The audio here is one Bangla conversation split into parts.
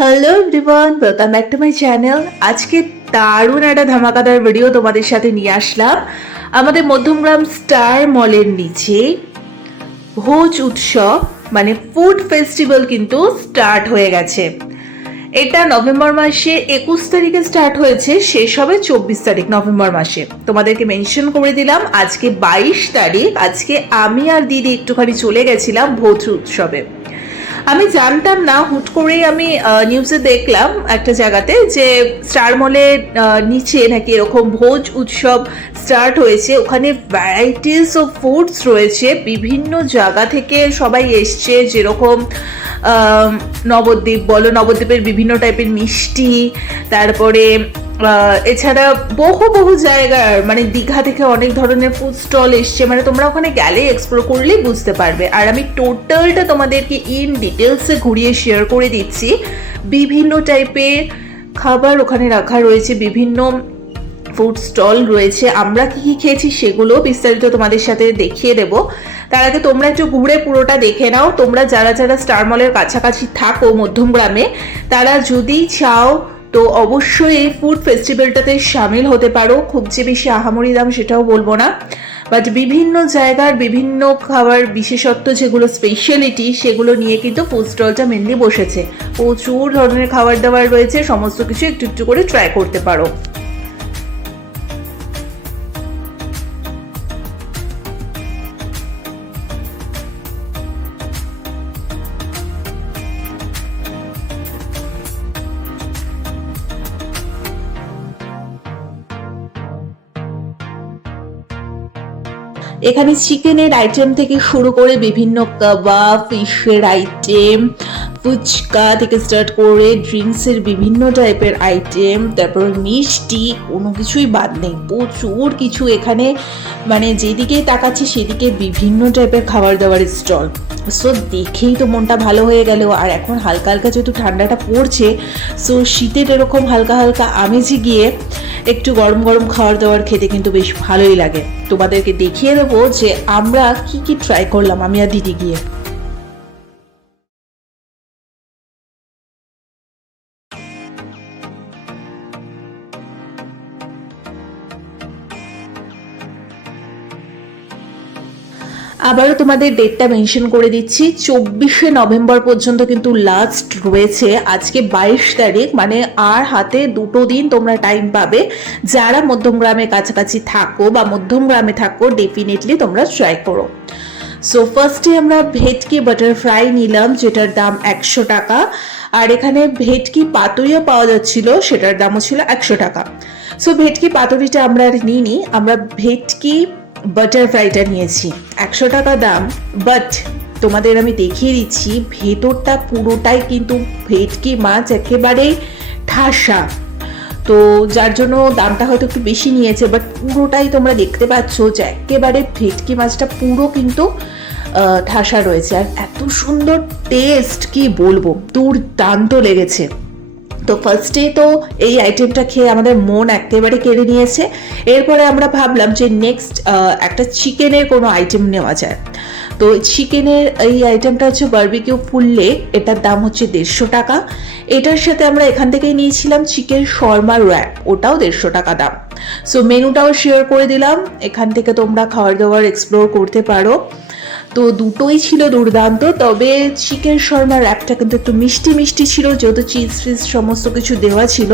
Hello everyone, welcome back to my channel. আজকে দারুণ একটা ধামাকাদার ভিডিও তোমাদের সাথে নিয়ে আসলাম। আমাদের মধ্যমগ্রাম স্টার মলের নিচে ভোজ উৎসব মানে ফুড ফেস্টিভ্যাল কিন্তু স্টার্ট হয়ে গেছে। এটা নভেম্বর মাসে 21 তারিখে স্টার্ট হয়েছে, শেষ হবে 24 তারিখ নভেম্বর মাসে। তোমাদেরকে মেনশন করে দিলাম আজকে 22 তারিখ। আজকে আমি আর দিদি একটুখানি চলে গেছিলাম ভোজ উৎসবে। আমি জানতাম না, হুট করেই আমি নিউজে দেখলাম একটা জায়গাতে যে স্টার মলের নিচে নাকি এরকম ভোজ উৎসব স্টার্ট হয়েছে। ওখানে ভ্যারাইটিস অফ ফুডস রয়েছে, বিভিন্ন জায়গা থেকে সবাই এসছে। যেরকম নবদ্বীপ বলো, নবদ্বীপের বিভিন্ন টাইপের মিষ্টি, তারপরে এছাড়া বহু বহু জায়গার মানে দীঘা থেকে অনেক ধরনের ফুড স্টল এসছে। মানে তোমরা ওখানে গেলে এক্সপ্লোর করলেই বুঝতে পারবে। আর আমি টোটালটা তোমাদেরকে ইন ডিটেলসে ঘুরিয়ে শেয়ার করে দিচ্ছি। বিভিন্ন টাইপের খাবার ওখানে রাখা রয়েছে, বিভিন্ন ফুড স্টল রয়েছে। আমরা কি কি খেয়েছি সেগুলো বিস্তারিত তোমাদের সাথে দেখিয়ে দেব। তার আগে তোমরা একটু ঘুরে পুরোটা দেখে নাও। তোমরা যারা যারা স্টার মলের কাছাকাছি থাকো মধ্যমগ্রামে, তারা যদি চাও তো অবশ্যই এই ফুড ফেস্টিভ্যালটাতে সামিল হতে পারো। খুব যে বেশি আহামরি দাম সেটাও বলবো না, বাট বিভিন্ন জায়গার বিভিন্ন খাবার বিশেষত্ব যেগুলো স্পেশালিটি সেগুলো নিয়ে কিন্তু ফুড স্টলটা মেনলি বসেছে। প্রচুর ধরনের খাবার দাবার রয়েছে, সমস্ত কিছু একটু একটু করে ট্রাই করতে পারো। এখানে চিকেনের আইটেম থেকে শুরু করে বিভিন্ন কাবাব, ফিশের আইটেম, ফুচকা থেকে স্টার্ট করে ড্রিঙ্কসের বিভিন্ন টাইপের আইটেম, তারপর মিষ্টি, কোনো কিছুই বাদ নেই। প্রচুর কিছু এখানে, মানে যেদিকেই তাকাচ্ছি সেদিকে বিভিন্ন টাইপের খাবার দাবারের স্টল। সো দেখেই তো মনটা ভালো হয়ে গেল। আর এখন হালকা হালকা যেহেতু ঠান্ডাটা পড়ছে, সো শীতের এরকম হালকা হালকা আমেজে গিয়ে একটু গরম গরম খাবার দাবার খেতে কিন্তু বেশ ভালোই লাগে। তোমাদেরকে দেখিয়ে দেবো যে আমরা কি কি ট্রাই করলাম আমি আর দিদি গিয়ে। আবারও তোমাদের ডেটটা মেনশন করে দিচ্ছি, 24শে নভেম্বর পর্যন্ত কিন্তু লাস্ট রয়েছে। আজকে 22 তারিখ, মানে আর হাতে 2 দিন তোমরা টাইম পাবে। যারা মধ্যমগ্রামের কাছাকাছি থাকো বা মধ্যমগ্রামে থাকো, ডেফিনেটলি তোমরা ট্রাই করো। সো ফার্স্টে আমরা ভেটকি বাটার ফ্রাই নিলাম, যেটার দাম 100 টাকা। আর এখানে ভেটকি পাতুরিও পাওয়া যাচ্ছিল, সেটার দামও ছিল 100 টাকা। সো ভেটকি পাতুরিটা আমরা আর নিইনি, আমরা ভেটকি বাটার ফ্রাইটা নিয়েছি। 100 টাকা দাম, বাট তোমাদের আমি দেখিয়ে দিচ্ছি ভেতরটা পুরোটাই কিন্তু ভেটকি মাছ একেবারে ঠাসা। তো যার জন্য দামটা হয়তো একটু বেশি নিয়েছে, বাট পুরোটাই তোমরা দেখতে পাচ্ছ যে একেবারে ভেটকি মাছটা পুরো কিন্তু ঠাসা রয়েছে। আর এত সুন্দর টেস্ট, কি বলবো, দুর্দান্ত লেগেছে। তো ফার্স্টে তো এই আইটেমটা খেয়ে আমাদের মন একেবারে কেড়ে নিয়েছে। এরপরে আমরা ভাবলাম যে নেক্সট একটা চিকেনের কোনো আইটেম নেওয়া যায়। তো চিকেনের এই আইটেমটা হচ্ছে বারবিকিউ ফুল লেগ, এটার দাম হচ্ছে 150 টাকা। এটার সাথে আমরা এখান থেকেই নিয়েছিলাম চিকেন শর্মা র্যাপ, ওটাও 150 টাকা দাম। সো মেনুটাও শেয়ার করে দিলাম, এখান থেকে তোমরা খাবার দাবার এক্সপ্লোর করতে পারো। তো দুটোই ছিল দুর্দান্ত, তবে চিকেন শর্মা র্যাপটা কিন্তু একটু মিষ্টি মিষ্টি ছিল, যেহেতু চিজ ফিজ সমস্ত কিছু দেওয়া ছিল।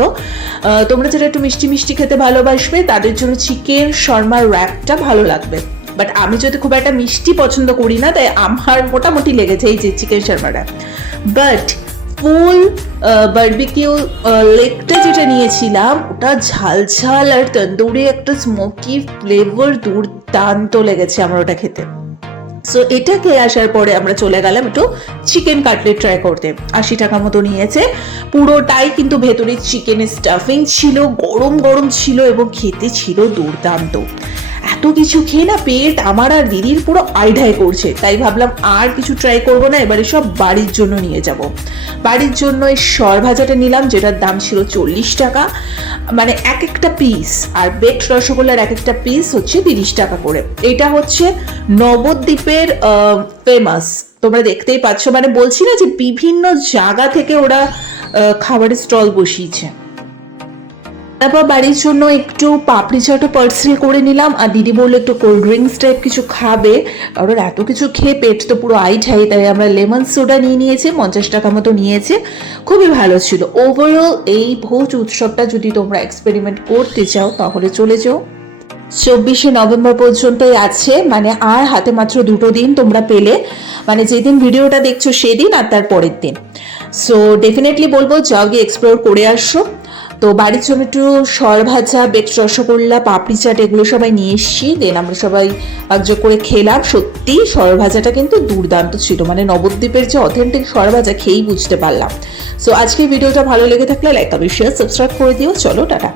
তোমরা যারা একটু মিষ্টি মিষ্টি খেতে ভালোবাসবে তাদের জন্য চিকেন শর্মা র্যাপটা ভালো লাগবে। বাট আমি যদি খুব একটা মিষ্টি পছন্দ করি না, তাই আমার মোটামুটি লেগেছে এই যে chicken shawarma wrap. But full barbecue লেগটা যেটা নিয়েছিলাম, ওটা ঝাল ঝাল আর তন্দুরি একটা স্মোকি ফ্লেভার, দুর্দান্ত লেগেছে আমার ওটা খেতে। সো এটা খেয়ে আসার পরে আমরা চলে গেলাম একটু চিকেন কাটলেট ট্রাই করতে। 80 টাকা মতো নিয়েছে। পুরোটাই কিন্তু ভেতরে চিকেনের স্টাফিং ছিল, গরম গরম ছিল এবং খেতে ছিল দুর্দান্ত। এত কিছু খেয়ে না পেট আমার আর দিদির পুরো আইঢাই করছে, তাই ভাবলাম আর কিছু ট্রাই করবো না, এবারে সব বাড়ির জন্য নিয়ে যাব। বাড়ির জন্য এই সর ভাজাটা নিলাম, যেটার দাম ছিল 40 টাকা, মানে এক একটা পিস। আর বেকড রসগোল্লার এক একটা পিস হচ্ছে 30 টাকা করে। এটা হচ্ছে নবদ্বীপের ফেমাস, তোমরা দেখতেই পাচ্ছ। মানে বলছি না যে বিভিন্ন জায়গা থেকে ওরা খাবারের স্টল বসিয়েছে। তারপর বাড়ির জন্য একটু পাপড়ি চাটও পার্সেল করে নিলাম, আর দিদি বললো একটু কোল্ড ড্রিঙ্কস টাইপ কিছু খাবে, কারণ এত কিছু খেয়ে পেট তো পুরো আইঠাই, তাই আমরা লেমন সোডা নিয়ে নিয়েছি, 50 টাকা মতো নিয়েছে, খুবই ভালো ছিল। ওভারঅল এই ভোজ উৎসবটা যদি তোমরা এক্সপেরিমেন্ট করতে চাও তাহলে চলে যাও। 24শে নভেম্বর পর্যন্তই আছে, মানে আর হাতে মাত্র 2 দিন তোমরা পেলে, মানে যেদিন ভিডিওটা দেখছো সেদিন আর তার পরের দিন। সো ডেফিনেটলি বলবো যাও গিয়ে এক্সপ্লোর করে আসো। তো বাড়ির জন্য একটু সর ভাজা, বেট রসগোল্লা, পাপড়ি চাট এগুলো সবাই নিয়ে এসছি, দেন আমরা সবাই একযোগ করে খেলাম। সত্যি সর ভাজাটা কিন্তু দুর্দান্ত ছিল, মানে নবদ্বীপের যে অথেন্টিক সর ভাজা খেয়েই বুঝতে পারলাম। সো আজকের ভিডিওটা ভালো লেগে থাকলে লাইক, কমেন্ট, শেয়ার, সাবস্ক্রাইব করে দিও। চলো টাটা।